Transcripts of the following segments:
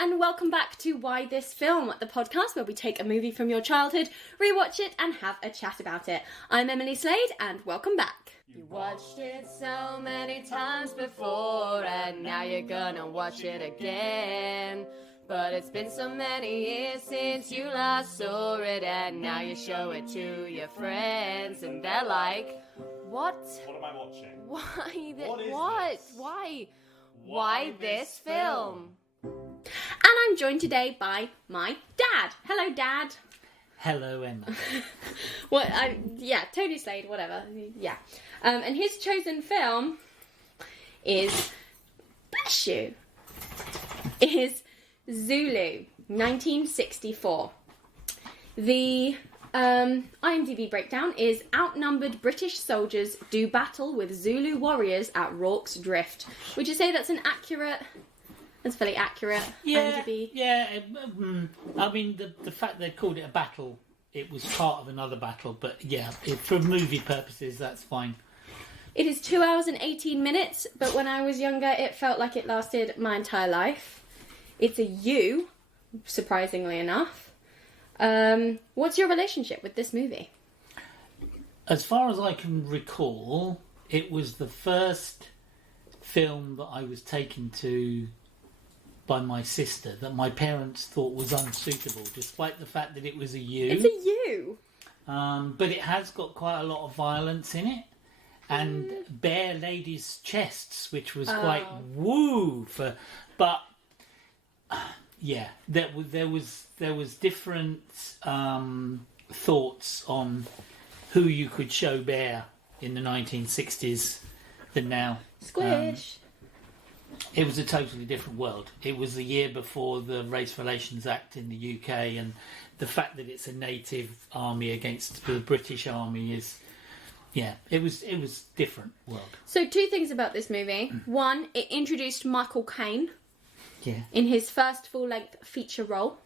and welcome back to Why This Film, the podcast where we take a movie from your childhood, rewatch it and have a chat about it. I'm Emily Slade and welcome back. You watched it so many times before and now you're gonna watch it again. But it's been so many years since you last saw it and now you show it to your friends and they're like, What? What am I watching? Why this film? And I'm joined today by my dad. Hello, Dad. Hello, Emma. Tony Slade, whatever. Yeah. And his chosen film is, bless you, is Zulu, 1964. The IMDb breakdown is outnumbered British soldiers do battle with Zulu warriors at Rorke's Drift. Would you say that's that's fairly accurate? IMDb? Yeah. I mean, the fact they called it a battle, it was part of another battle, but yeah, for movie purposes, that's fine. It is 2 hours and 18 minutes, but when I was younger, it felt like it lasted my entire life. It's a U, surprisingly enough. What's your relationship with this movie? As far as I can recall, it was the first film that I was taken to by my sister that my parents thought was unsuitable, despite the fact that it was a U. It's a U! But it has got quite a lot of violence in it. And bare ladies' chests, which was quite woo for... But... yeah, there was different thoughts on who you could show bare in the 1960s than now. Squish. It was a totally different world. It was the year before the Race Relations Act in the UK, and the fact that it's a native army against the British army is, yeah, it was different world. So 2 things about this movie. One, it introduced Michael Caine. Yeah. In his first full-length feature role.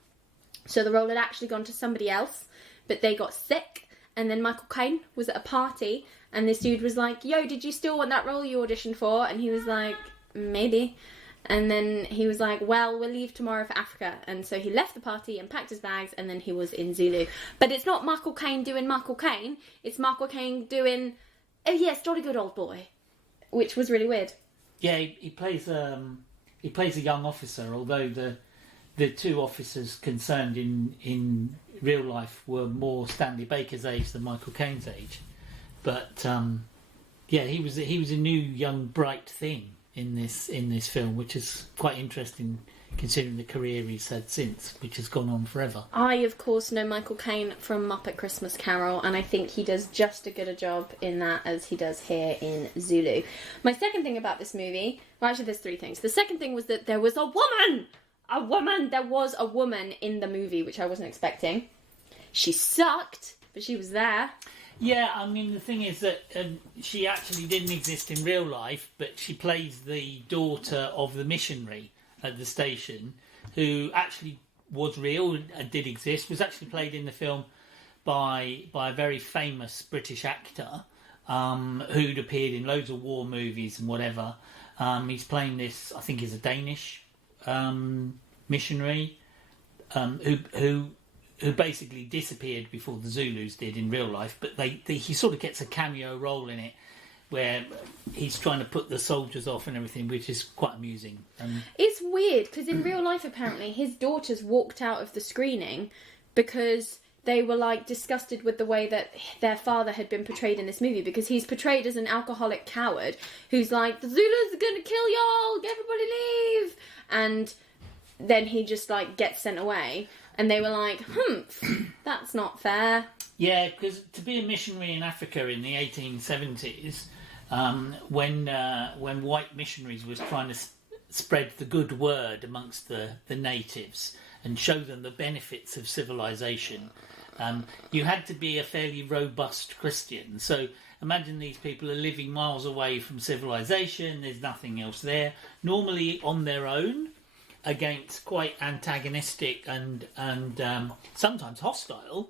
So the role had actually gone to somebody else, but they got sick, and then Michael Caine was at a party, and this dude was like, yo, did you still want that role you auditioned for? And he was like, maybe. And then he was like, well, we'll leave tomorrow for Africa. And so he left the party and packed his bags, and then he was in Zulu. But it's not Michael Caine doing Michael Caine, it's Michael Caine doing, oh yes, jolly good old boy, which was really weird. Yeah, he plays a young officer, although the 2 officers concerned in real life were more Stanley Baker's age than Michael Caine's age. But he was a new, young, bright thing in this film, which is quite interesting considering the career he's had since, which has gone on forever. I, of course, know Michael Caine from Muppet Christmas Carol, and I think he does just as good a job in that as he does here in Zulu. My second thing about this movie... Well, actually, there's 3 things. The second thing was that there was a woman! There was a woman in the movie, which I wasn't expecting. She sucked, but she was there. Yeah, I mean, the thing is that she actually didn't exist in real life, but she plays the daughter of the missionary at the station, who actually was real and did exist, was actually played in the film by a very famous British actor who'd appeared in loads of war movies and whatever. He's playing this, I think he's a Danish missionary who basically disappeared before the Zulus did in real life, but he sort of gets a cameo role in it where he's trying to put the soldiers off and everything, which is quite amusing. It's weird, because in real life, apparently, his daughters walked out of the screening because they were, like, disgusted with the way that their father had been portrayed in this movie, because he's portrayed as an alcoholic coward who's like, the Zulus are gonna kill y'all, everybody leave! And then he just, like, gets sent away. And they were like, that's not fair. Yeah, because to be a missionary in Africa in the 1870s, when white missionaries was trying to spread the good word amongst the natives and show them the benefits of civilization, you had to be a fairly robust Christian. So imagine these people are living miles away from civilization, there's nothing else there, normally on their own, against quite antagonistic and sometimes hostile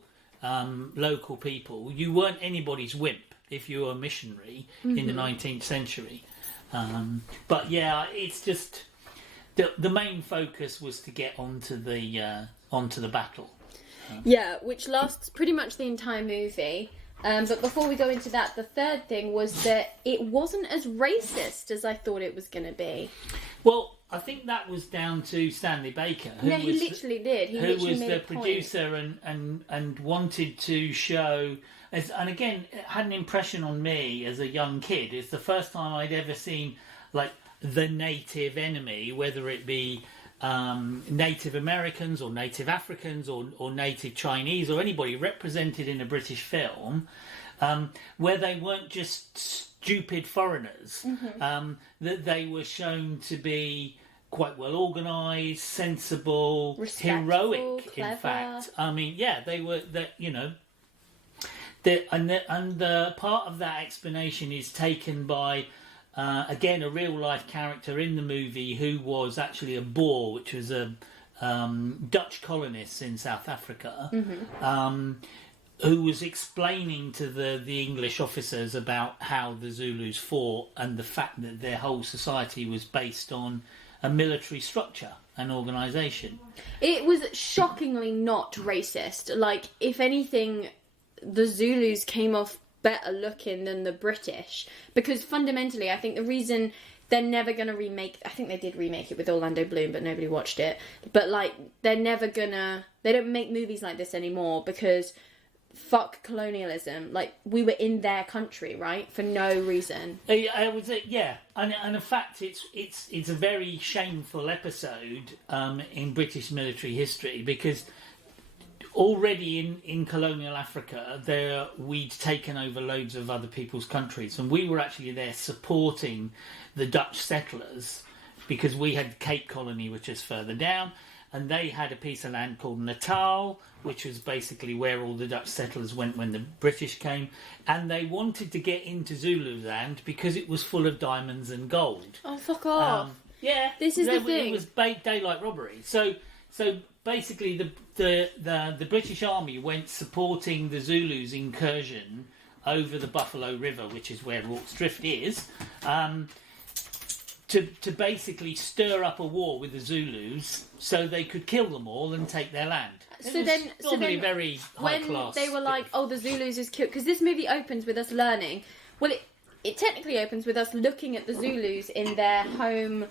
local people. You weren't anybody's wimp if you were a missionary in the 19th century. But yeah, it's just the main focus was to get onto the battle. Yeah, which lasts pretty much the entire movie. But before we go into that, the third thing was that it wasn't as racist as I thought it was going to be. Well, I think that was down to Stanley Baker. He literally did. Who was the producer and wanted to show... And again, it had an impression on me as a young kid. It's the first time I'd ever seen, like, the native enemy, whether it be Native Americans or Native Africans or Native Chinese or anybody represented in a British film, where they weren't just stupid foreigners, that they were shown to be quite well organised, sensible, heroic, clever. In fact. I mean, yeah, they were, and the part of that explanation is taken by... again, a real-life character in the movie who was actually a Boer, which was a Dutch colonist in South Africa, who was explaining to the English officers about how the Zulus fought and the fact that their whole society was based on a military structure and organisation. It was shockingly not racist. Like, if anything, the Zulus came off better looking than the British, because fundamentally I think the reason they're never going to remake... I think they did remake it with Orlando Bloom, but nobody watched it. But, like, they don't make movies like this anymore because fuck colonialism. Like, we were in their country, right? For no reason. I would say, yeah. And in fact, it's a very shameful episode in British military history, because already in colonial Africa, we'd taken over loads of other people's countries, and we were actually there supporting the Dutch settlers, because we had Cape Colony, which is further down, and they had a piece of land called Natal, which was basically where all the Dutch settlers went when the British came, and they wanted to get into Zululand because it was full of diamonds and gold. Oh, fuck off. Yeah. This is the thing. It was daylight robbery. So basically, the British Army went supporting the Zulus' incursion over the Buffalo River, which is where Rorke's Drift is, to basically stir up a war with the Zulus so they could kill them all and take their land. So then, very high class. When they were like, "Oh, the Zulus is killed," because this movie opens with us learning. Well, it technically opens with us looking at the Zulus in their home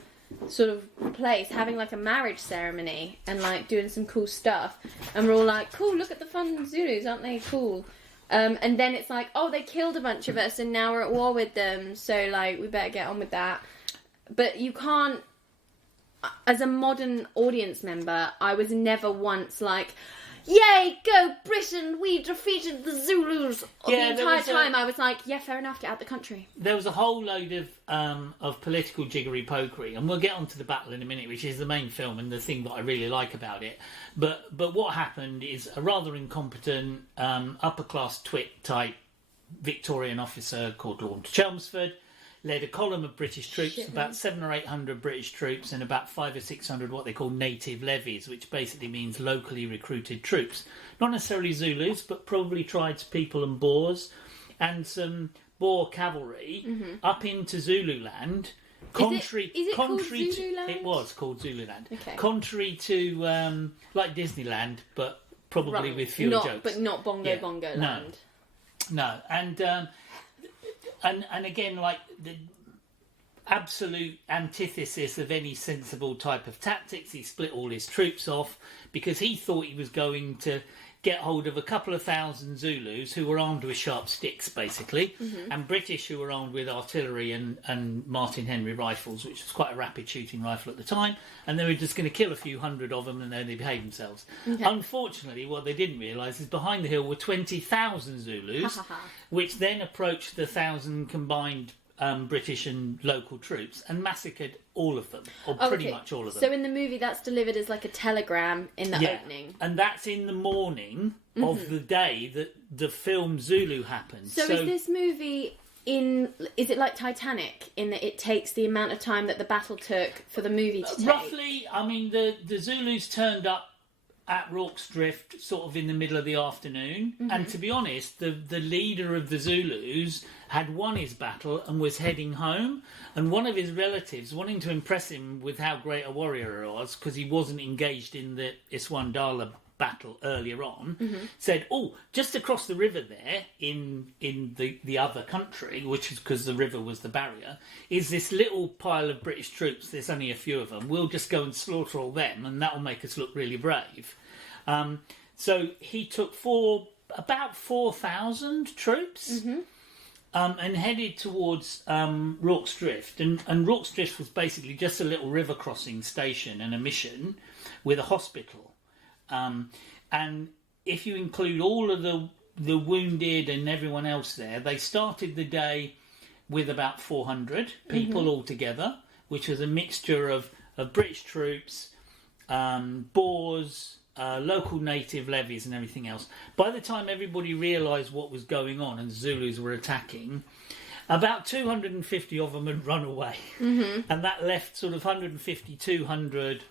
sort of place, having like a marriage ceremony and like doing some cool stuff, and we're all like, cool, look at the fun Zulus, aren't they cool? And then it's like, oh, they killed a bunch of us and now we're at war with them, so like we better get on with that. But you can't, as a modern audience member, I was never once like, yay, go Britain, we defeated the Zulus. The entire time I was like, yeah, fair enough, get out the country. There was a whole load of political jiggery-pokery, and we'll get onto the battle in a minute, which is the main film and the thing that I really like about it. But what happened is a rather incompetent, upper-class twit-type Victorian officer called Lord Chelmsford led a column of British troops, about 700 or 800 British troops, and about 500 or 600 what they call native levies, which basically means locally recruited troops. Not necessarily Zulus, but probably tribespeople and Boers, and some Boer cavalry up into Zululand. Is it called Zululand? It was called Zululand. Okay. Contrary to like Disneyland, but probably with fewer jokes. But not Bongo Land. No, and again, like the absolute antithesis of any sensible type of tactics, he split all his troops off because he thought he was going to get hold of a couple of thousand Zulus who were armed with sharp sticks, basically, and British who were armed with artillery and Martin Henry rifles, which was quite a rapid shooting rifle at the time, and they were just going to kill a few hundred of them and then they behave themselves. Okay. Unfortunately, what they didn't realise is behind the hill were 20,000 Zulus, which then approached the 1,000 combined British and local troops and massacred all of them, or pretty much all of them. So in the movie that's delivered as like a telegram in the opening. And that's in the morning of the day that the film Zulu happened. So is this movie is it like Titanic in that it takes the amount of time that the battle took for the movie to take? Roughly, I mean the Zulus turned up at Rorke's Drift sort of in the middle of the afternoon. And to be honest, the leader of the Zulus had won his battle and was heading home. And one of his relatives, wanting to impress him with how great a warrior he was, because he wasn't engaged in the Iswandala battle earlier on, said, "Oh, just across the river there in the other country, which is because the river was the barrier, is this little pile of British troops. There's only a few of them. We'll just go and slaughter all them, and that will make us look really brave." So he took about 4,000 troops and headed towards Rorke's Drift. And Rorke's Drift was basically just a little river crossing station and a mission with a hospital. And if you include all of the wounded and everyone else there, they started the day with about 400 people altogether, which was a mixture of British troops, Boers, local native levies and everything else. By the time everybody realised what was going on and Zulus were attacking, about 250 of them had run away. And that left sort of 150, 200...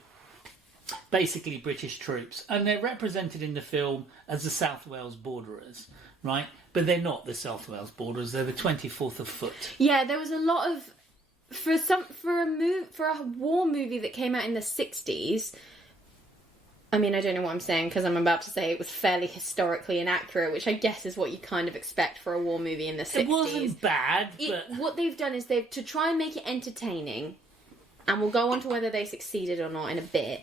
basically British troops, and they're represented in the film as the South Wales Borderers, right? But they're not the South Wales Borderers; they're the 24th of Foot. Yeah, there was a lot of for a war movie that came out in the 60s. I mean, I don't know what I'm saying because I'm about to say it was fairly historically inaccurate, which I guess is what you kind of expect for a war movie in the 60s. It wasn't bad, but what they've done is to try and make it entertaining, and we'll go on to whether they succeeded or not in a bit.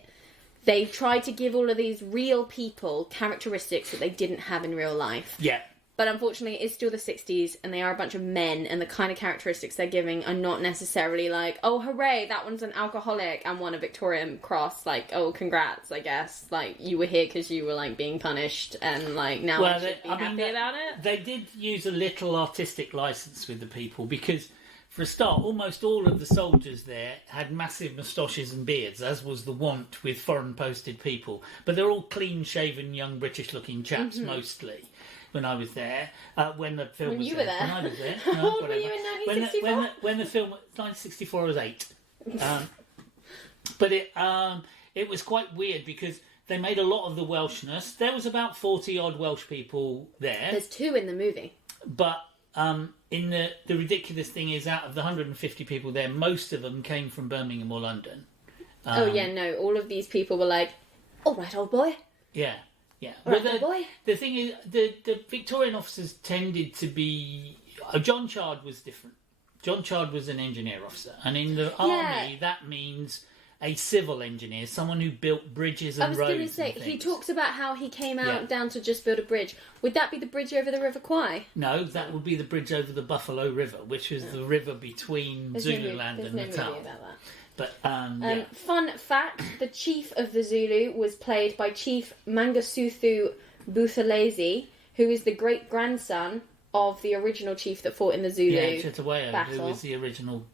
They tried to give all of these real people characteristics that they didn't have in real life. Yeah. But unfortunately, it's still the 60s, and they are a bunch of men, and the kind of characteristics they're giving are not necessarily like, oh, hooray, that one's an alcoholic and won a Victoria Cross. Like, oh, congrats, I guess. Like, you were here because you were, like, being punished, and, like, now I should be happy about it. They did use a little artistic license with the people, because, for a start, almost all of the soldiers there had massive moustaches and beards, as was the wont with foreign posted people. But they're all clean-shaven, young, British-looking chaps, mostly. When I was there, when the film was there. When I was there. How old were you in 1964? When the film, 1964, I was 8. But it was quite weird because they made a lot of the Welshness. There was about 40-odd Welsh people there. There's 2 in the movie. But in the ridiculous thing is, out of the 150 people there, most of them came from Birmingham or London. All of these people were like, all right, old boy. Yeah. Yeah, well, the thing is, the Victorian officers tended to be... John Chard was different. John Chard was an engineer officer, and in the army, that means a civil engineer, someone who built bridges and roads. I was going to say, he talks about how he came out down to just build a bridge. Would that be the bridge over the River Kwai? No, that would be the bridge over the Buffalo River, which is the river between Zululand and Natal. Movie about that. But, fun fact, the chief of the Zulu was played by Chief Mangosuthu Buthelezi, who is the great-grandson of the original chief that fought in the Zulu battle. Who was the original.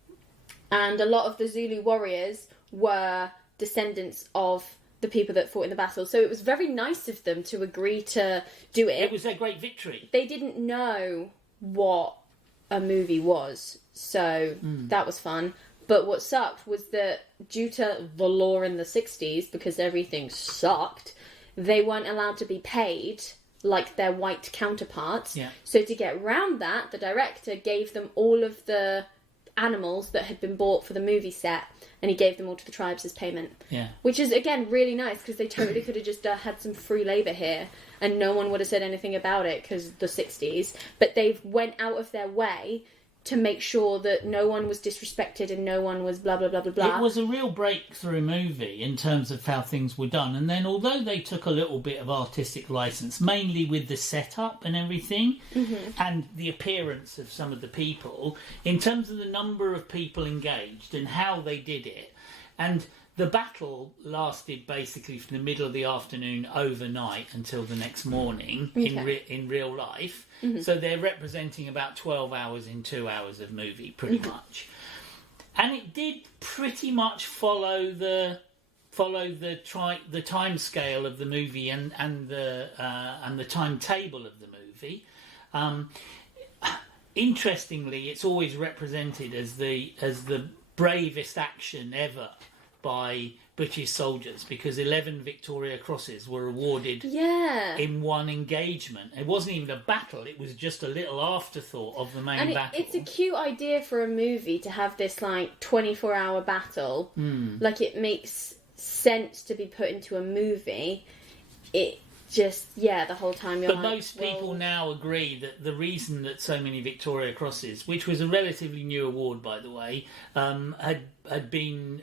And a lot of the Zulu warriors were descendants of the people that fought in the battle. So it was very nice of them to agree to do it. It was a great victory. They didn't know what a movie was, so that was fun. But what sucked was that due to the law in the 60s, because everything sucked, they weren't allowed to be paid like their white counterparts. Yeah. So to get round that, the director gave them all of the animals that had been bought for the movie set, and he gave them all to the tribes as payment. Yeah. Which is, again, really nice, because they totally could have just had some free labour here, and no one would have said anything about it, because the 60s. But they went out of their way to make sure that no one was disrespected and no one was blah, blah, blah, blah, blah. It was a real breakthrough movie in terms of how things were done. And then although they took a little bit of artistic license, mainly with the setup and everything, and the appearance of some of the people, in terms of the number of people engaged and how they did it, and the battle lasted basically from the middle of the afternoon overnight until the next morning in real life. So they're representing about 12 hours in 2 hours of movie, pretty much. And it did pretty much follow the time scale of the movie and the timetable of the movie. Interestingly, it's always represented as the bravest action ever by British soldiers because 11 Victoria Crosses were awarded Yeah. in one engagement. It wasn't even a battle, it was just a little afterthought of the main And battle. it's a cute idea for a movie to have this, like, 24-hour battle. Like, it makes sense to be put into a movie. It just, the whole time you're But most people now agree that the reason that so many Victoria Crosses, which was a relatively new award, by the way, had been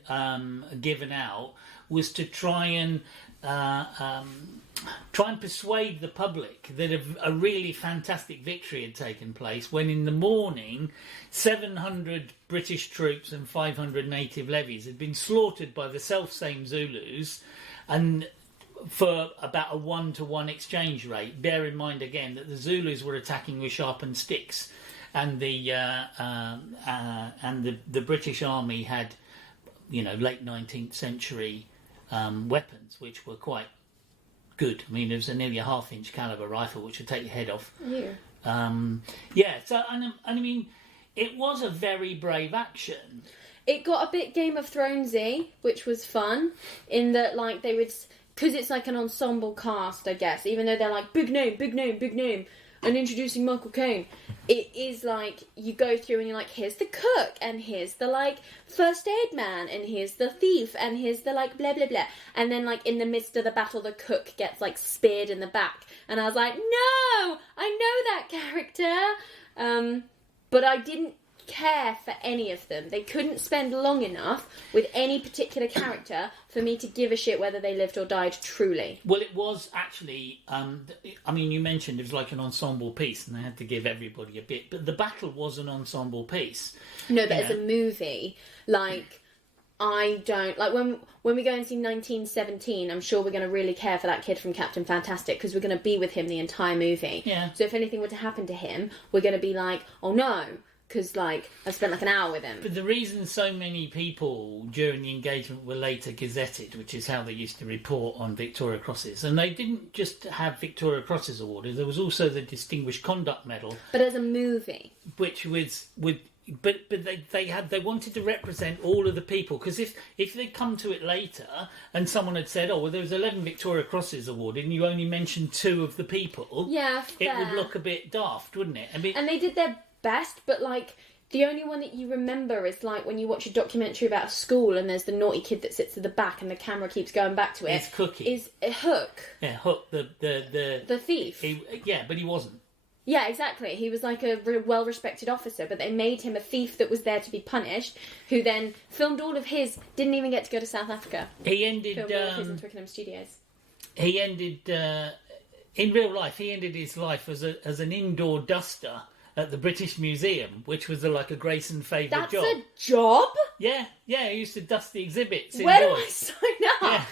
given out, was to try and persuade the public that a really fantastic victory had taken place, when in the morning 700 British troops and 500 native levies had been slaughtered by the self-same Zulus, and for about a 1-to-1 exchange rate. Bear in mind again that the Zulus were attacking with sharpened sticks, and the British Army had, late 19th century weapons which were quite good. I mean, there was a nearly a half-inch caliber rifle which would take your head off. Yeah. So and I mean, it was a very brave action. It got a bit Game of Thronesy, which was fun, in that, like, they would... Because it's like an ensemble cast, I guess, even though they're like, big name, and introducing Michael Caine, it is like, you go through and you're like, here's the cook, and here's the, like, first aid man, and here's the thief, and here's the, like, blah, blah, blah. And then, like, in the midst of the battle, the cook gets, like, speared in the back. And I was like, no! I know that character! But I didn't care for any of them. They couldn't spend long enough with any particular character for me to give a shit whether they lived or died truly. Well, it was actually, I mean, you mentioned it was like an ensemble piece and they had to give everybody a bit, but the battle was an ensemble piece. No, but as a movie, like, I don't... Like, when we go and see 1917, I'm sure we're going to really care for that kid from Captain Fantastic, because we're going to be with him the entire movie. Yeah. So if anything were to happen to him, we're going to be like, oh no... Because, like, I spent like an hour with him. But the reason so many people during the engagement were later gazetted, which is how they used to report on Victoria Crosses, and they didn't just have Victoria Crosses awarded, there was also the Distinguished Conduct Medal. But as a movie. Which was... But they wanted to represent all of the people, because if they'd come to it later and someone had said, oh, well, there was 11 Victoria Crosses awarded and you only mentioned 2 of the people, fair. It would look a bit daft, wouldn't it? I mean, and they did their best, but, like, the only one that you remember is, like, when you watch a documentary about a school and there's the naughty kid that sits at the back and the camera keeps going back to it. It's Cookie. Is Hook. Yeah, Hook, the thief. But he wasn't. Yeah, exactly. He was like a well-respected officer, but they made him a thief that was there to be punished, who then filmed all of his, didn't even get to go to South Africa. He ended... Filmed all of his in Twickenham Studios. He ended... in real life, he ended his life as an indoor duster at the British Museum, which was like a Grayson favoured job. That's a job? Yeah, he used to dust the exhibits Where do indoors. I sign up?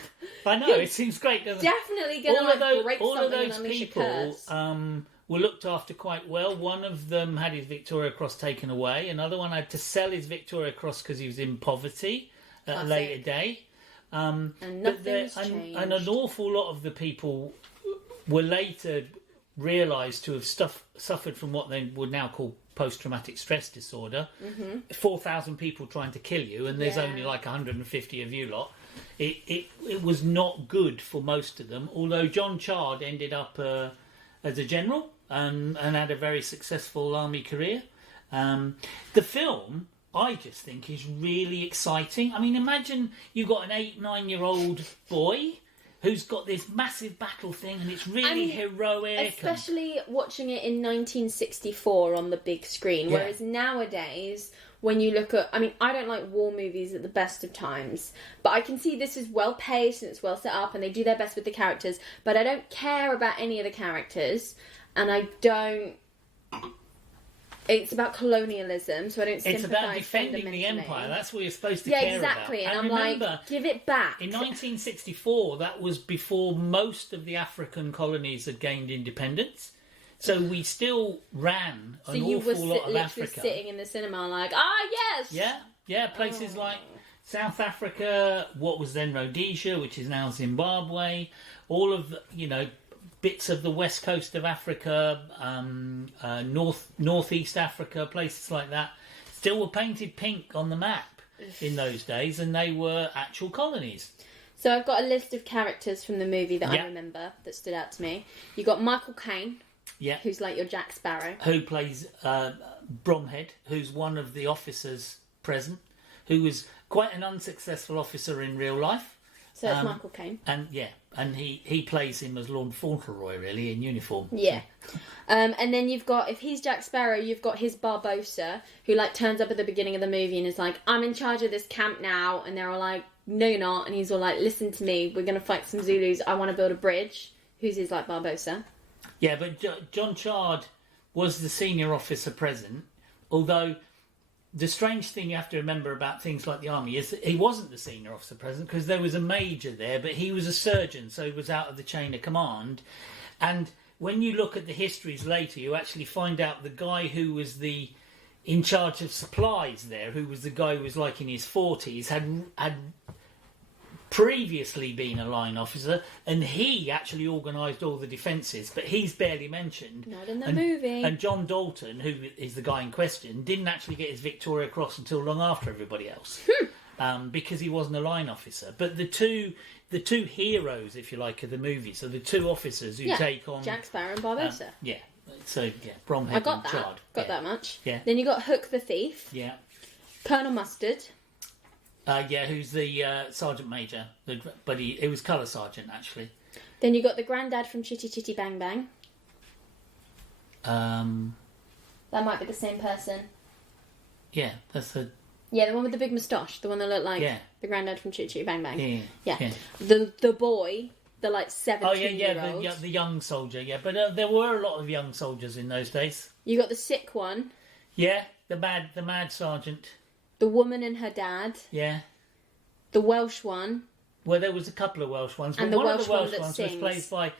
Yeah, I know, it seems great, doesn't it? Definitely going to break all something of and those unleash people a curse. were looked after quite well. One of them had his Victoria Cross taken away. Another one had to sell his Victoria Cross because he was in poverty at a later day. And nothing's changed. And an awful lot of the people were later realised to have suffered from what they would now call post-traumatic stress disorder. 4,000 people trying to kill you, and there's only like 150 of you lot. It was not good for most of them, although John Chard ended up as a general and had a very successful army career. The film, I just think, is really exciting. I mean, imagine you've got an 8-9-year-old boy who's got this massive battle thing, and it's really heroic. Especially watching it in 1964 on the big screen, whereas nowadays, when you look at... I mean, I don't like war movies at the best of times, but I can see this is well-paced and it's well set up, and they do their best with the characters, but I don't care about any of the characters, and I don't... It's about colonialism, so I don't sympathise. It's about defending the empire. That's what you're supposed to care about. Yeah, exactly. And I'm remember, like, give it back. In 1964, that was before most of the African colonies had gained independence. So we still ran an awful lot of Africa. So you were sitting in the cinema like, yes! Yeah, places like South Africa, what was then Rhodesia, which is now Zimbabwe, all of the, bits of the west coast of Africa, northeast Africa, places like that, still were painted pink on the map. in those days, and they were actual colonies. So I've got a list of characters from the movie that I remember that stood out to me. You got Michael Caine, who's like your Jack Sparrow, who plays Bromhead, who's one of the officers present, who was quite an unsuccessful officer in real life. So that's Michael Caine. And he plays him as Lord Fauntleroy, really, in uniform. Yeah. And then you've got, if he's Jack Sparrow, you've got his Barbossa, who like turns up at the beginning of the movie and is like, I'm in charge of this camp now. And they're all like, no, you're not. And he's all like, listen to me, we're going to fight some Zulus. I want to build a bridge. Who's his like Barbossa? Yeah, but John Chard was the senior officer present, although the strange thing you have to remember about things like the army is that he wasn't the senior officer present because there was a major there, but he was a surgeon, so he was out of the chain of command. And when you look at the histories later, you actually find out the guy who was in charge of supplies there, who was the guy who was like in his 40s, had previously been a line officer, and he actually organised all the defences, but he's barely mentioned. Not in the movie. And John Dalton, who is the guy in question, didn't actually get his Victoria Cross until long after everybody else, because he wasn't a line officer. But the two heroes, if you like, of the movie, so the two officers who take on Jack Sparrow and Barbossa. Bromhead I got and that. Chard. Got that much. Yeah. Then you got Hook the Thief. Yeah. Colonel Mustard. Who's the sergeant major, but he was colour sergeant actually. Then you got the granddad from Chitty Chitty Bang Bang. That might be the same person. Yeah, that's the. Yeah, the one with the big moustache, the one that looked like the granddad from Chitty Chitty Bang Bang. Yeah. The boy, the like 17-year-old. The young soldier. Yeah, but there were a lot of young soldiers in those days. You got the sick one. Yeah, the mad sergeant. The woman and her dad. Yeah. The Welsh one. Well, there was a couple of Welsh ones, but and the one Welsh of the Welsh one ones sings. was played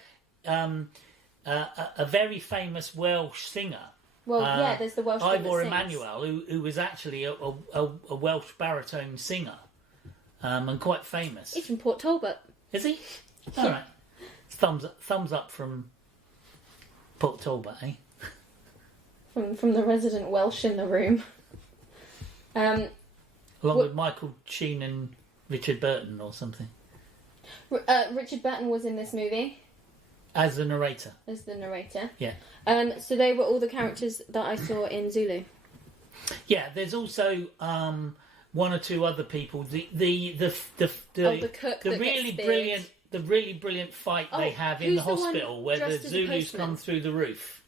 by a very famous Welsh singer. Well, there's the Welsh one Ivor that sings. Emanuel, who was actually a Welsh baritone singer, and quite famous. He's from Port Talbot. Is he? All right. Thumbs up from Port Talbot, eh? From the resident Welsh in the room. Along with Michael Sheen and Richard Burton or something. Richard Burton was in this movie. As the narrator. As the narrator. Yeah. So they were all the characters that I saw in Zulu. Yeah, there's also one or two other people. The cook that really gets brilliant brilliant fight they have in the hospital where the Zulus come through the roof.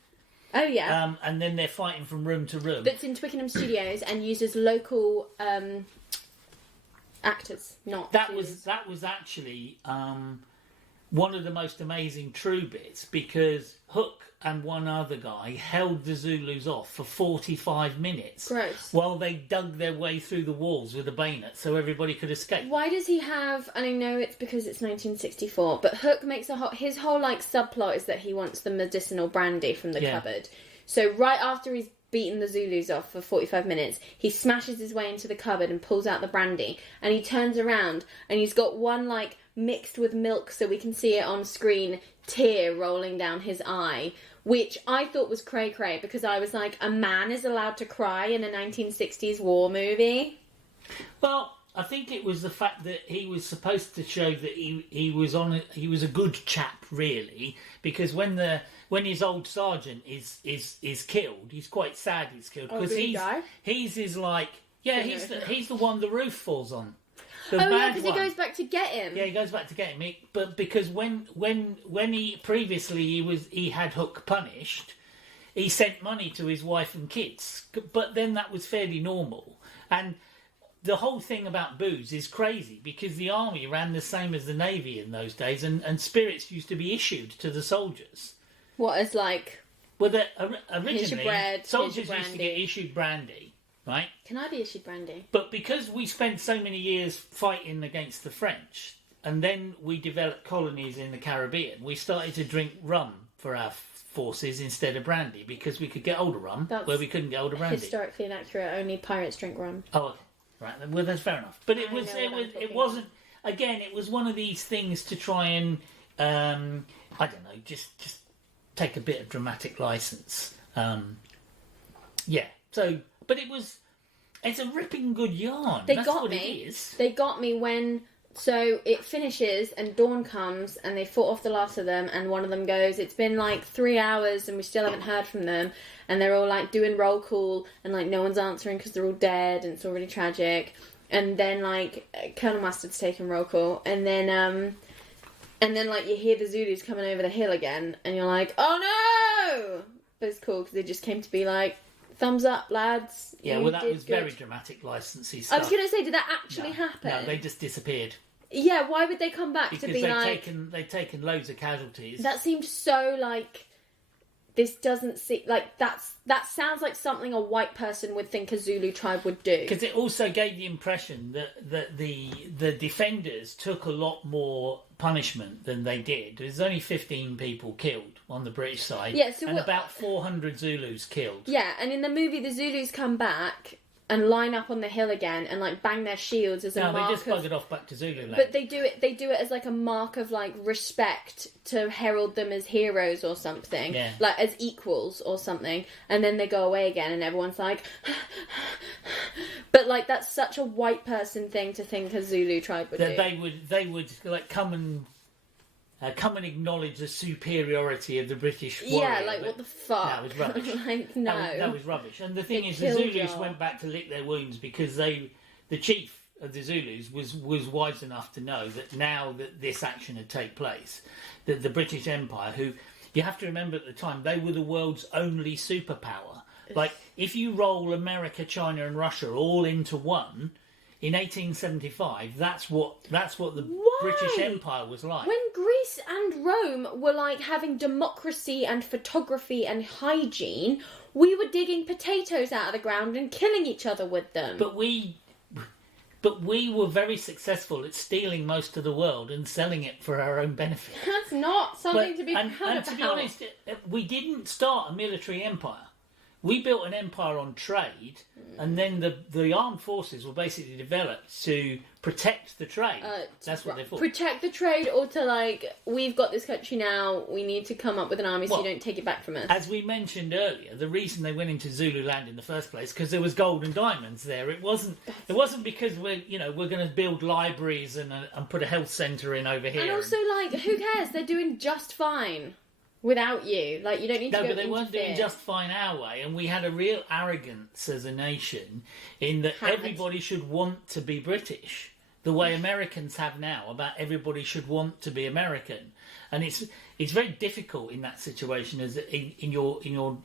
Oh yeah. And then they're fighting from room to room. That's in Twickenham Studios and uses local actors, not that Zulus. was actually one of the most amazing true bits, because Hook and one other guy held the Zulus off for 45 minutes. Gross. While they dug their way through the walls with a bayonet so everybody could escape. Why does he have, and I know it's because it's 1964, but Hook makes his whole like subplot is that he wants the medicinal brandy from the cupboard. So right after he's beaten the Zulus off for 45 minutes, he smashes his way into the cupboard and pulls out the brandy, and he turns around and he's got one like mixed with milk so we can see it on screen tear rolling down his eye, which I thought was cray-cray, because I was like, a man is allowed to cry in a 1960s war movie? Well, I think it was the fact that he was supposed to show that he was a good chap, really, because when his old sergeant is killed, he's quite sad he's killed, because he's the one the roof falls on. Because he goes back to get him. Yeah, he goes back to get him. But because when he previously he had Hook punished, he sent money to his wife and kids. But then that was fairly normal. And the whole thing about booze is crazy, because the army ran the same as the navy in those days, and spirits used to be issued to the soldiers. What is like? Well, originally here's your bread, soldiers here's your used to get issued brandy. Right? Can I be issued brandy? But because we spent so many years fighting against the French, and then we developed colonies in the Caribbean, we started to drink rum for our forces instead of brandy, because we could get older rum where we couldn't get older brandy. Historically inaccurate. Only pirates drink rum. Oh, okay. Right. Well, that's fair enough. But it wasn't. Again, it was one of these things to try and I don't know, just take a bit of dramatic license. Yeah. So. But it was, It's a ripping good yarn. They That's got what me. It is. They got me when. So it finishes and dawn comes and they fought off the last of them, and one of them goes, "It's been like 3 hours and we still haven't heard from them," and they're all like doing roll call and like no one's answering because they're all dead and it's all really tragic. And then like Colonel Mustard's taking roll call, and then like you hear the Zulus coming over the hill again, and you're like, "Oh no!" But it's cool because they just came to be like, "Thumbs up, lads." Yeah, well, that was very dramatic licensey stuff. I was going to say, did that actually happen? No, they just disappeared. Yeah, why would they come back Because to be like... they'd taken loads of casualties. That seemed so like... This doesn't seem... Like, that sounds like something a white person would think a Zulu tribe would do. Because it also gave the impression that the defenders took a lot more punishment than they did. There's only 15 people killed on the British side, and about 400 Zulus killed. Yeah, and in the movie, the Zulus come back and line up on the hill again and like bang their shields as a mark. No, they just buggered off back to Zululand. But they do it as like a mark of like respect to herald them as heroes or something, like as equals or something. And then they go away again, and everyone's like, but like that's such a white person thing to think a Zulu tribe would do. They would like come and acknowledge the superiority of the British warrior. Yeah, like what the fuck? That was rubbish. Like no, that was rubbish. And the thing is, the Zulus went back to lick their wounds because the chief of the Zulus was wise enough to know that now that this action had taken place, that the British Empire, who you have to remember at the time, they were the world's only superpower. Like if you roll America, China, and Russia all into one. In 1875, that's what the British Empire was like. When Greece and Rome were like having democracy and photography and hygiene, we were digging potatoes out of the ground and killing each other with them. But we were very successful at stealing most of the world and selling it for our own benefit. That's not something to be proud about. And to be honest, we didn't start a military empire. We built an empire on trade, and then the armed forces were basically developed to protect the trade. That's what they thought. Protect the trade, or to like, we've got this country now, we need to come up with an army so you don't take it back from us. As we mentioned earlier, the reason they went into Zululand in the first place, because there was gold and diamonds there. It wasn't because we're going to build libraries and put a health centre in over here. And also, like, who cares? They're doing just fine. Without you, like you don't need to go. No, but they weren't doing just fine our way, and we had a real arrogance as a nation in that everybody should want to be British, the way Americans have now about everybody should want to be American, and it's very difficult in that situation as in your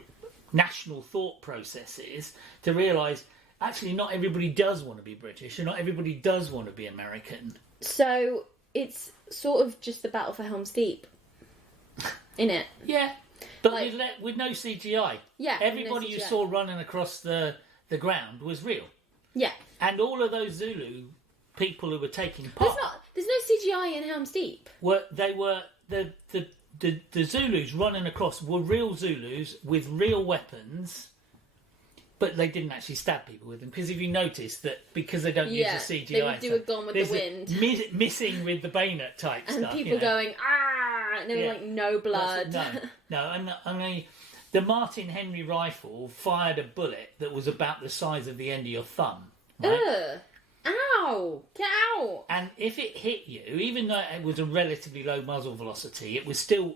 national thought processes to realise actually not everybody does want to be British, and not everybody does want to be American. So it's sort of just the battle for Helm's Deep. In it, yeah, but like, with no CGI. Yeah, everybody you saw running across the ground was real. Yeah, and all of those Zulu people who were taking part. There's no CGI in Helm's Deep. The Zulus running across were real Zulus with real weapons. But they didn't actually stab people with them, because if you notice that because they don't use the CGI, they would do a Gone with the Wind, missing with the bayonet type and stuff, and people going and there was like no blood. And I mean, the Martin Henry rifle fired a bullet that was about the size of the end of your thumb. Right? Ow! Get out! And if it hit you, even though it was a relatively low muzzle velocity, it was still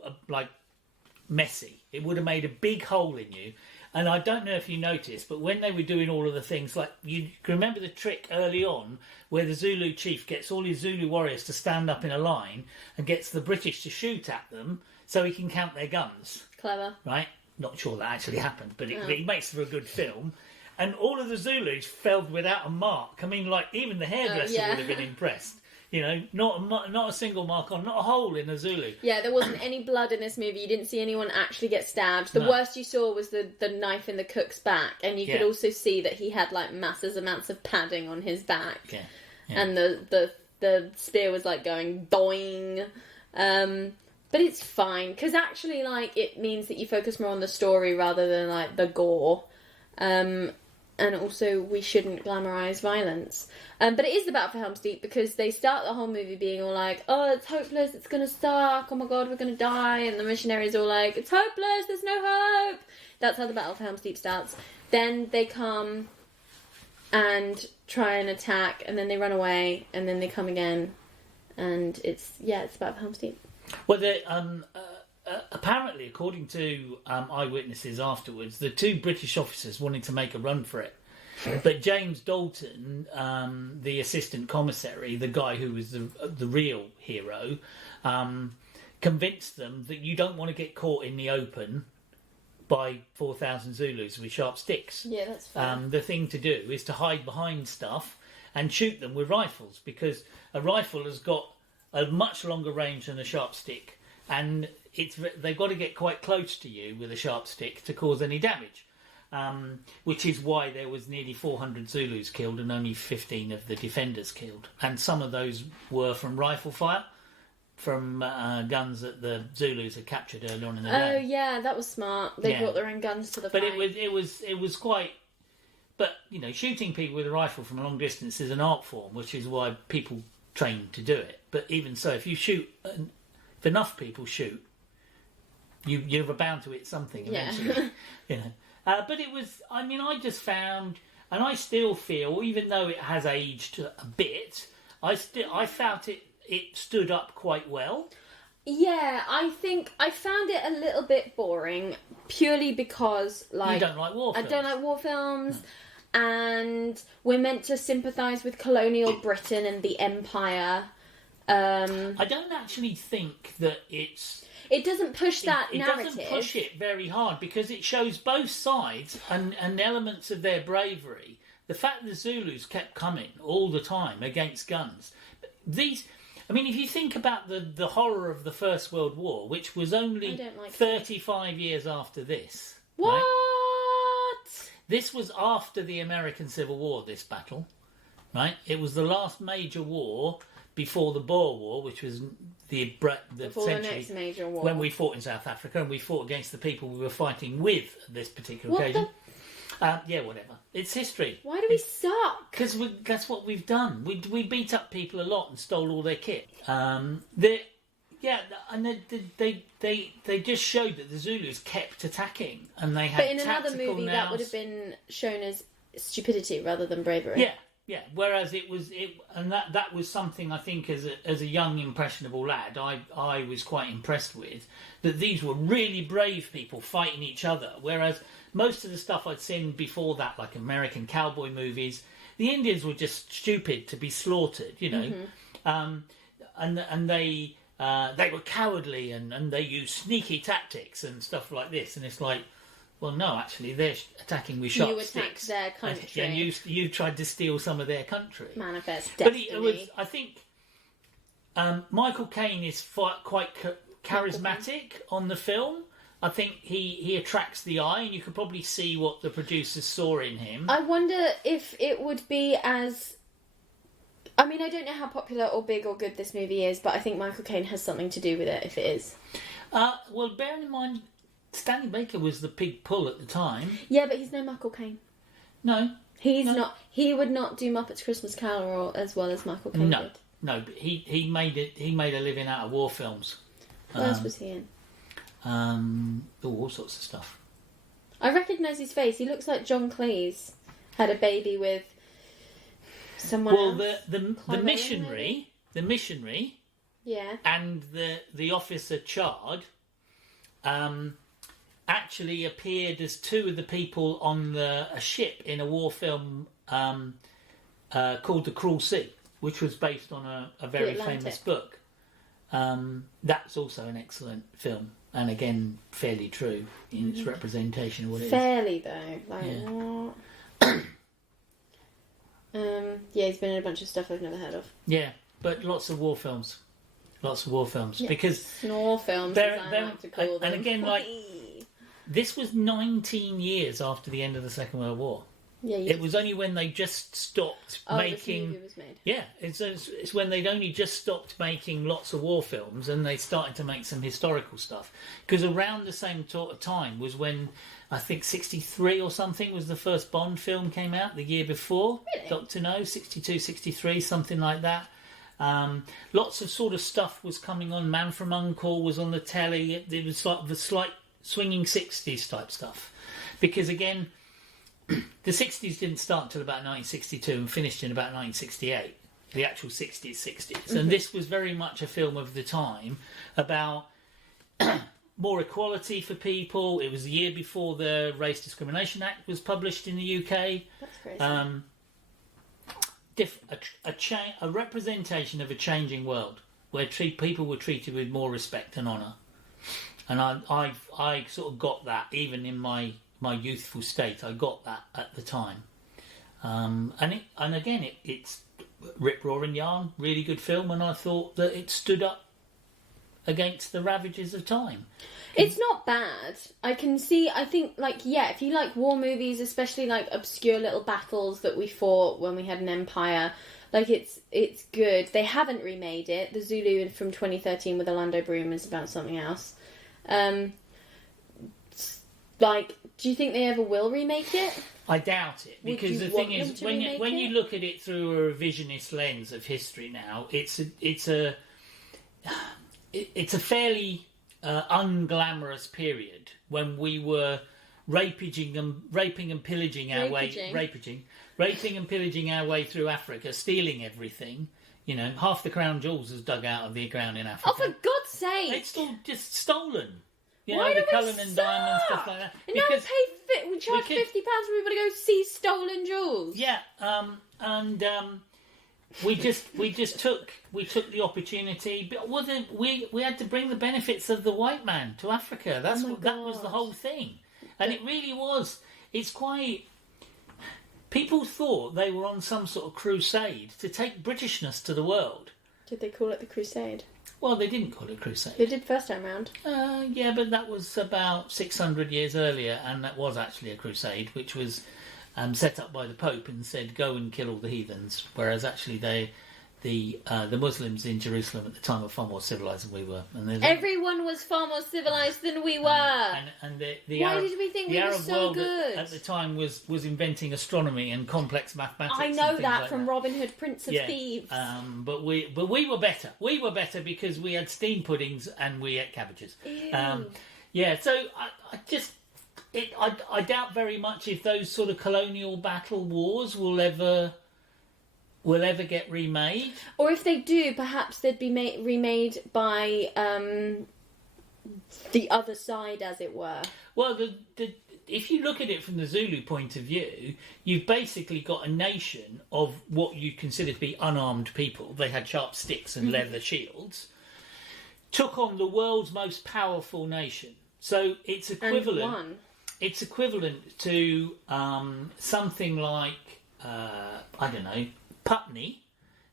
messy. It would have made a big hole in you. And I don't know if you noticed, but when they were doing all of the things, like you can remember the trick early on where the Zulu chief gets all his Zulu warriors to stand up in a line and gets the British to shoot at them so he can count their guns. Clever. Right? Not sure that actually happened, but it makes for a good film. And all of the Zulus fell without a mark. I mean, like, even the hairdresser would have been impressed. You know, not a single mark on, not a hole in a Zulu. Yeah, there wasn't any blood in this movie. You didn't see anyone actually get stabbed. The worst you saw was the knife in the cook's back, and you could also see that he had like massive amounts of padding on his back. Yeah. And the spear was like going doing. But it's fine because actually, like, it means that you focus more on the story rather than like the gore. And also, we shouldn't glamorise violence. But it is the battle for Helm's Deep because they start the whole movie being all like, oh, it's hopeless, it's going to suck, oh my god, we're going to die. And the missionaries all like, it's hopeless, there's no hope. That's how the battle for Helm's Deep starts. Then they come and try and attack, and then they run away, and then they come again, and it's about Helm's Deep. Well, apparently, according to eyewitnesses afterwards, the two British officers wanted to make a run for it. But James Dalton, the assistant commissary, the guy who was the real hero, convinced them that you don't want to get caught in the open by 4,000 Zulus with sharp sticks. Yeah, that's fair. The thing to do is to hide behind stuff and shoot them with rifles, because a rifle has got a much longer range than a sharp stick, and they've got to get quite close to you with a sharp stick to cause any damage. Which is why there was nearly 400 Zulus killed and only 15 of the defenders killed. And some of those were from rifle fire, from guns that the Zulus had captured earlier on in the day. Oh yeah, that was smart. They brought their own guns to the fight. But it was quite. But shooting people with a rifle from a long distance is an art form, which is why people train to do it. But even so, if you shoot, if enough people shoot, you're bound to hit something eventually. Yeah. But it was, I just found, and I still feel, even though it has aged a bit, I felt it stood up quite well. Yeah, I think I found it a little bit boring, purely because, you don't like war films. I don't like war films, and we're meant to sympathise with colonial Britain and the Empire. I don't actually think that it doesn't push that narrative. It doesn't push it very hard, because it shows both sides and elements of their bravery. The fact that the Zulus kept coming all the time against guns. If you think about the horror of the First World War, which was only 35 years after this. What? Right? This was after the American Civil War, this battle. Right? It was the last major war before the Boer War, which was before the next major war, when we fought in South Africa, and we fought against the people we were fighting with at this particular occasion. Whatever. It's history. Why do we suck? Because that's what we've done. We beat up people a lot and stole all their kit. They just showed that the Zulus kept attacking, and they had. But in another movie, that would have been shown as stupidity rather than bravery. Yeah, whereas that was something I think as a young impressionable lad I was quite impressed with, that these were really brave people fighting each other, whereas most of the stuff I'd seen before that, like American cowboy movies, the Indians were just stupid to be slaughtered, and they were cowardly and they used sneaky tactics and stuff like this, and it's like, well, no, actually, they're attacking with sharp sticks. You attacked their country. And you tried to steal some of their country. Manifest destiny. But I think Michael Caine is quite charismatic on the film. I think he attracts the eye, and you could probably see what the producers saw in him. I wonder if it would be as... I don't know how popular or big or good this movie is, but I think Michael Caine has something to do with it, if it is. Well, bearing in mind, Stanley Baker was the big pull at the time. Yeah, but he's no Michael Caine. No. He's not. He would not do Muppets Christmas Carol as well as Michael Caine did. No, but he made it. He made a living out of war films. What else was he in? All sorts of stuff. I recognise his face. He looks like John Cleese had a baby with someone else. Well, the missionary, yeah, and the officer Chard, actually appeared as two of the people on a ship in a war film called The Cruel Sea, which was based on a very famous book. That's also an excellent film, and again, fairly true in its representation of what it is. Fairly, though. What? He's been in a bunch of stuff I've never heard of. Yeah, but lots of war films. Yeah. Because... Snore films, as I like to call them. And again, this was 19 years after the end of the Second World War. Yeah, it was only when they just stopped making. This movie was made. Yeah, it's when they'd only just stopped making lots of war films, and they started to make some historical stuff. Because around the same time was when I think 63 or something was the first Bond film came out. The year before, really? Dr. No, 62, 63, something like that. Lots of sort of stuff was coming on. Man from U.N.C.L.E. was on the telly. It was sort of the slight swinging 60s type stuff. Because again, the 60s didn't start till about 1962 and finished in about 1968. The actual 60s. And this was very much a film of the time about more equality for people. It was the year before the Race Discrimination Act was published in the UK. That's crazy. A representation of a changing world where people were treated with more respect and honour. And I sort of got that even in my youthful state. I got that at the time. It's rip roaring yarn, really good film, and I thought that it stood up against the ravages of time. It's not bad. I think, if you like war movies, especially like obscure little battles that we fought when we had an empire, it's good. They haven't remade it. The Zulu from 2013 with Orlando Bloom is about something else. Do you think they ever will remake it? I doubt it, because the thing is, when you look at it through a revisionist lens of history now, it's a fairly unglamorous period when we were raping and pillaging our way through Africa, stealing everything. You know, half the crown jewels was dug out of the ground in Africa. Oh, for God's sake! It's all just stolen. You Why know, the do we Cullinan diamonds, stuff like that. And now we charge £50 for people to go see stolen jewels. Yeah, we took the opportunity, but we had to bring the benefits of the white man to Africa. That was the whole thing, and it really was. It's quite. People thought they were on some sort of crusade to take Britishness to the world. Did they call it the Crusade? Well, they didn't call it crusade. They did first time round. Yeah, but that was about 600 years earlier, and that was actually a crusade, which was set up by the Pope and said, "Go and kill all the heathens." Whereas actually, the Muslims in Jerusalem at the time were far more civilized than we were. And everyone was far more civilized than we were. And the Why Arab, did we think the we were Arab so world good? at the time was inventing astronomy and complex mathematics. I know and that like from that. Robin Hood, Prince of Thieves. But we were better. We were better because we had steamed puddings and we ate cabbages. Ew. So I doubt very much if those sort of colonial battle wars will ever get remade. Or if they do, perhaps they'd be remade by the other side, as it were. Well, if you look at it from the Zulu point of view, you've basically got a nation of what you consider to be unarmed people. They had sharp sticks and leather shields. Took on the world's most powerful nation. So it's equivalent. And won. It's equivalent to something like I don't know, Putney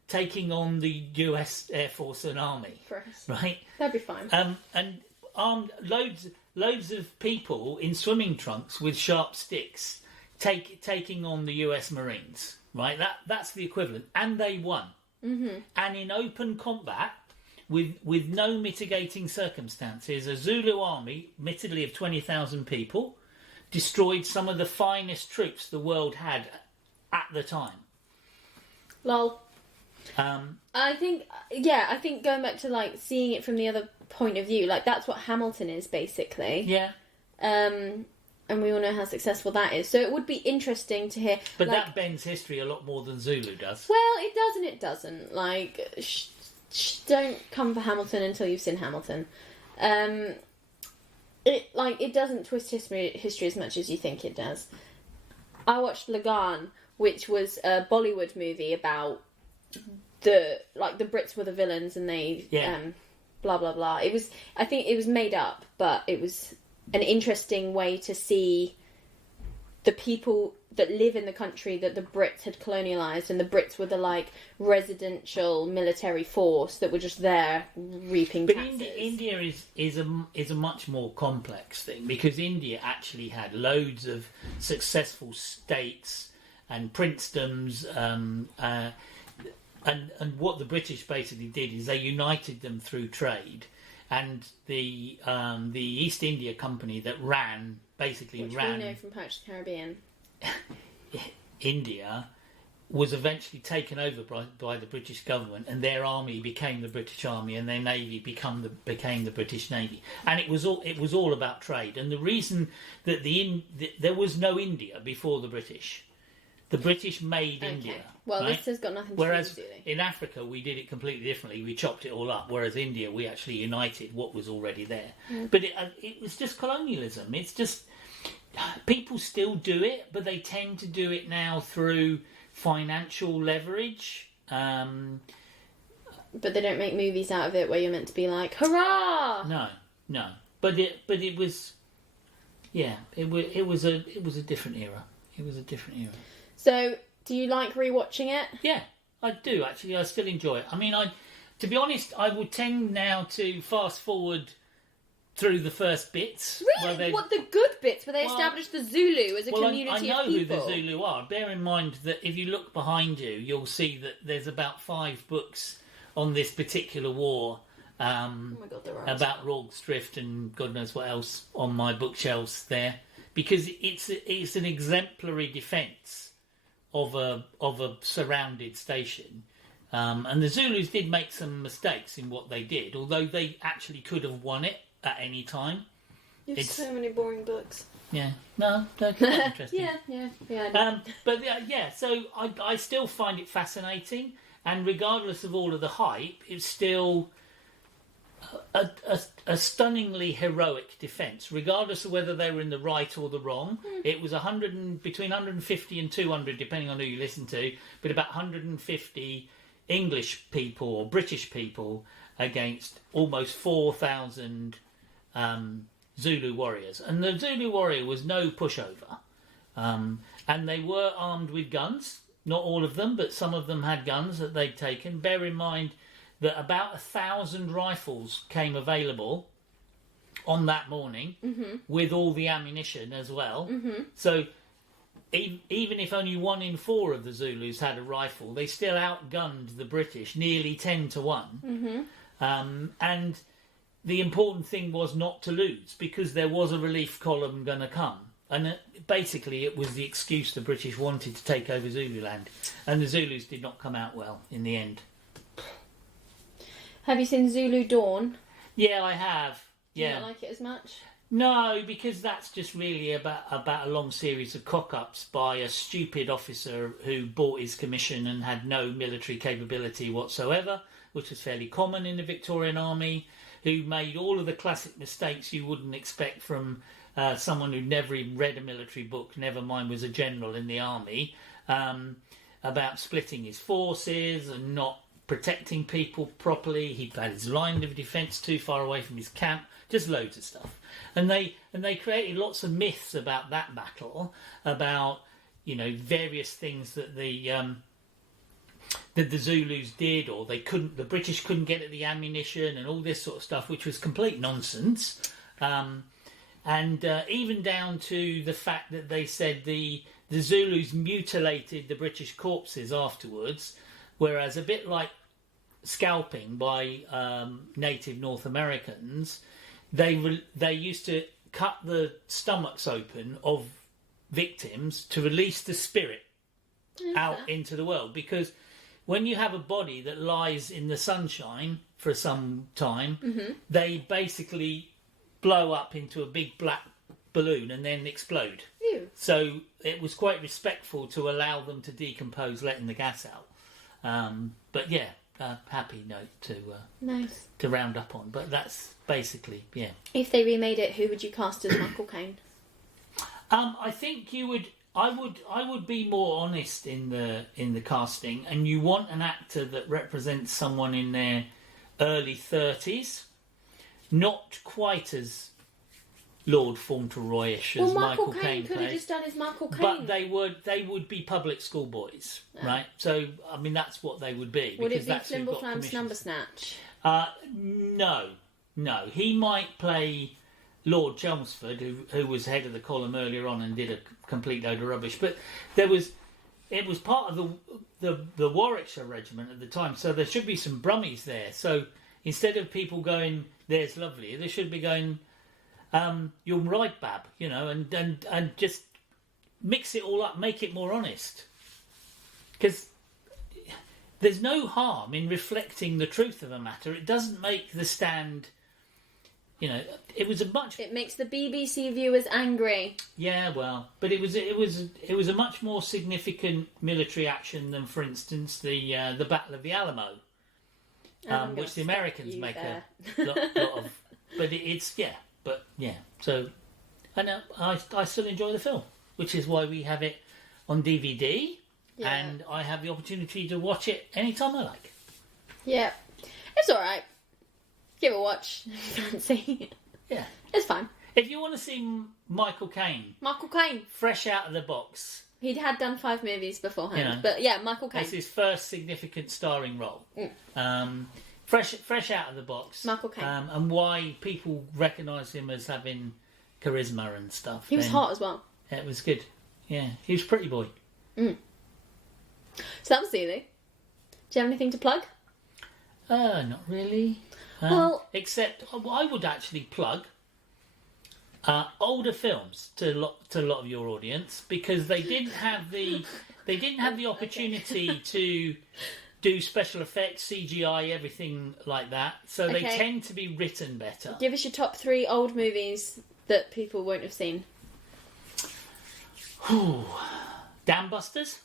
taking on the US Air Force and Army. Right? That'd be fine. And armed loads of people in swimming trunks with sharp sticks taking on the US Marines. Right? That's the equivalent. And they won. Mm-hmm. And in open combat, with no mitigating circumstances, a Zulu army, admittedly of 20,000 people, destroyed some of the finest troops the world had at the time. Lol. I think going back to seeing it from the other point of view, that's what Hamilton is basically. Yeah. And we all know how successful that is. So it would be interesting to hear. But that bends history a lot more than Zulu does. Well, it does and it doesn't. Don't come for Hamilton until you've seen Hamilton. It doesn't twist history as much as you think it does. I watched Lagan, which was a Bollywood movie about the Brits were the villains and they blah blah blah. I think it was made up, but it was an interesting way to see the people that live in the country that the Brits had colonialised, and the Brits were the residential military force that were just there reaping taxes. But India is a much more complex thing, because India actually had loads of successful states and princedoms, and what the British basically did is they united them through trade, and the East India Company that which we know from Pirates of the Caribbean. India was eventually taken over by the British government, and their army became the British Army, and their navy became the British Navy, and it was all about trade. And the reason that there was no India before the British. The British made India. Well, right? this has got nothing to Whereas do with Zulu. in Africa, we did it completely differently. We chopped it all up. Whereas India, we actually united what was already there. But it was just colonialism. It's just people still do it, but they tend to do it now through financial leverage. But they don't make movies out of it where you're meant to be like, hurrah! No. But it was, yeah. It was a different era. It was a different era. So, do you like rewatching it? Yeah, I do actually. I still enjoy it. I mean, to be honest, I would tend now to fast forward through the first bits. Really? What, the good bits where they established the Zulu as a community of people? I know who the Zulu are. Bear in mind that if you look behind you, you'll see that there's about 5 books on this particular war. Oh my God, there are. About Rorke's Drift and God knows what else on my bookshelves there, because it's an exemplary defence of a surrounded station, and the Zulus did make some mistakes in what they did, although they actually could have won it at any time. There's so many boring books. Yeah, no, that's quite interesting. yeah. But yeah, so I still find it fascinating, and regardless of all of the hype, it's still a stunningly heroic defence, regardless of whether they were in the right or the wrong. It was between 150 and 200, depending on who you listen to, but about 150 English people or British people against almost 4,000 Zulu warriors. And the Zulu warrior was no pushover. And they were armed with guns. Not all of them, but some of them had guns that they'd taken. Bear in mind that about 1,000 rifles came available on that morning, with all the ammunition as well. So even if only 1 in 4 of the Zulus had a rifle, they still outgunned the British nearly 10 to 1. And the important thing was not to lose, because there was a relief column going to come. And basically it was the excuse the British wanted to take over Zululand. And the Zulus did not come out well in the end. Have you seen Zulu Dawn? Yeah, I have. Yeah. Do you not like it as much? No, because that's just really about a long series of cock-ups by a stupid officer who bought his commission and had no military capability whatsoever, which was fairly common in the Victorian Army, who made all of the classic mistakes you wouldn't expect from someone who'd never even read a military book, never mind was a general in the army, about splitting his forces and not protecting people properly. He had his line of defence too far away from his camp. Just loads of stuff, and they created lots of myths about that battle, about various things that the Zulus did, or the British couldn't get at the ammunition, and all this sort of stuff, which was complete nonsense. And even down to the fact that they said the Zulus mutilated the British corpses afterwards. Whereas a bit like scalping by native North Americans, they used to cut the stomachs open of victims to release the spirit out into the world. Because when you have a body that lies in the sunshine for some time, they basically blow up into a big black balloon and then explode. Ew. So it was quite respectful to allow them to decompose, letting the gas out. But yeah, happy note to round up on. But that's basically, yeah. If they remade it, who would you cast as Michael Caine? I think you would. I would be more honest in the casting, and you want an actor that represents someone in their early 30s, not quite as Lord Fauntleroy-ish as Michael Caine could have just done as Michael Caine. But they would be public school boys, right? So I mean that's what they would be. Would it be Flimble Flam's Number Snatch? No. He might play Lord Chelmsford, who was head of the column earlier on and did a complete load of rubbish. But it was part of the Warwickshire regiment at the time, so there should be some Brummies there. So instead of people going, "There's lovely," they should be going, "You're right, Bab," and just mix it all up, make it more honest. because there's no harm in reflecting the truth of a matter. It doesn't make The Stand, you know, it was a much... It makes the BBC viewers angry. Yeah, well, but it was a much more significant military action than, for instance, the Battle of the Alamo, which the Americans make a lot of. But so I know I still enjoy the film, which is why we have it on DVD. Yeah. And I have the opportunity to watch it anytime I like. Yeah. It's alright. Give it a watch. Fancy. Yeah. It's fine. If you want to see Michael Caine. Fresh out of the box. He had done 5 movies beforehand. You know, but yeah, Michael Caine. It's his first significant starring role. Fresh out of the box. Michael Caine. And why people recognise him as having charisma and stuff. He was hot as well. Yeah, it was good. Yeah. He was a pretty boy. So that was Zulu. Do you have anything to plug? Not really. Except I would actually plug older films to a lot of your audience, because they didn't have the opportunity to do special effects, CGI, everything like that. So they tend to be written better. Give us your top 3 old movies that people won't have seen. Dam Busters.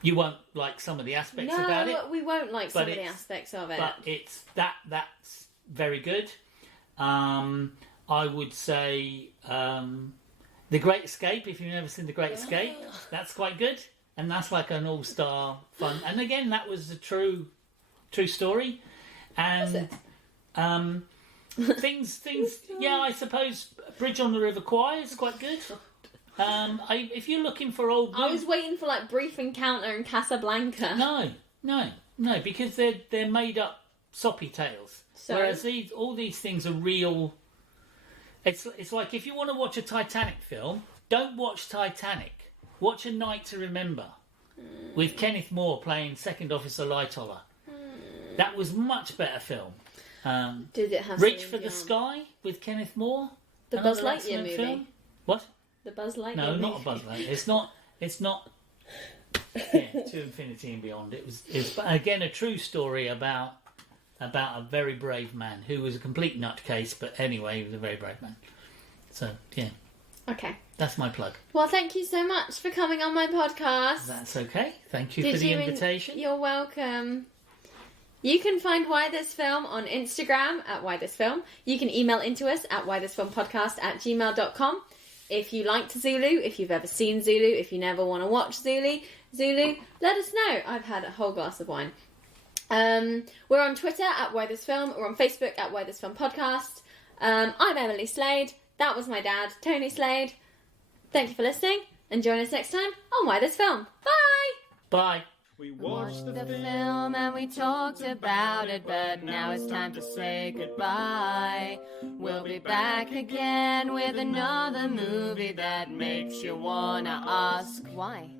You won't like some of the aspects about it. No, we won't like some of the aspects of it. But it's that's very good. I would say The Great Escape. If you've never seen The Great Escape, that's quite good, and that's like an all-star fun. And again, that was a true story. And things. Yeah, I suppose Bridge on the River Kwai is quite good. If you're looking for old... I was waiting for, like, Brief Encounter and Casablanca. No, because they're made up soppy tales. So? Whereas all these things are real... It's like, if you want to watch a Titanic film, don't watch Titanic. Watch A Night to Remember, with Kenneth Moore playing Second Officer Lightoller. That was much better film. Did it have Reach for the Sky with Kenneth Moore? The Buzz Lightyear movie? Film? What? The Buzz Lightyear No, movie. not a Buzz Lightyear. It's not. To Infinity and Beyond. It's again a true story about a very brave man who was a complete nutcase, but anyway, he was a very brave man. So yeah. Okay. That's my plug. Well, thank you so much for coming on my podcast. That's okay. Thank you for the invitation. You're welcome. You can find Why This Film on Instagram at Why This Film. You can email into us at whythisfilmpodcast@gmail.com. If you liked Zulu, if you've ever seen Zulu, if you never want to watch Zulu, let us know. I've had a whole glass of wine. We're on Twitter at Why This Film. We're on Facebook at Why This Film Podcast. I'm Emily Slade. That was my dad, Tony Slade. Thank you for listening, and join us next time on Why This Film. Bye! Bye. We watched the film and we talked about it, but now it's time to say goodbye. We'll be back again with another movie that makes you wanna ask why.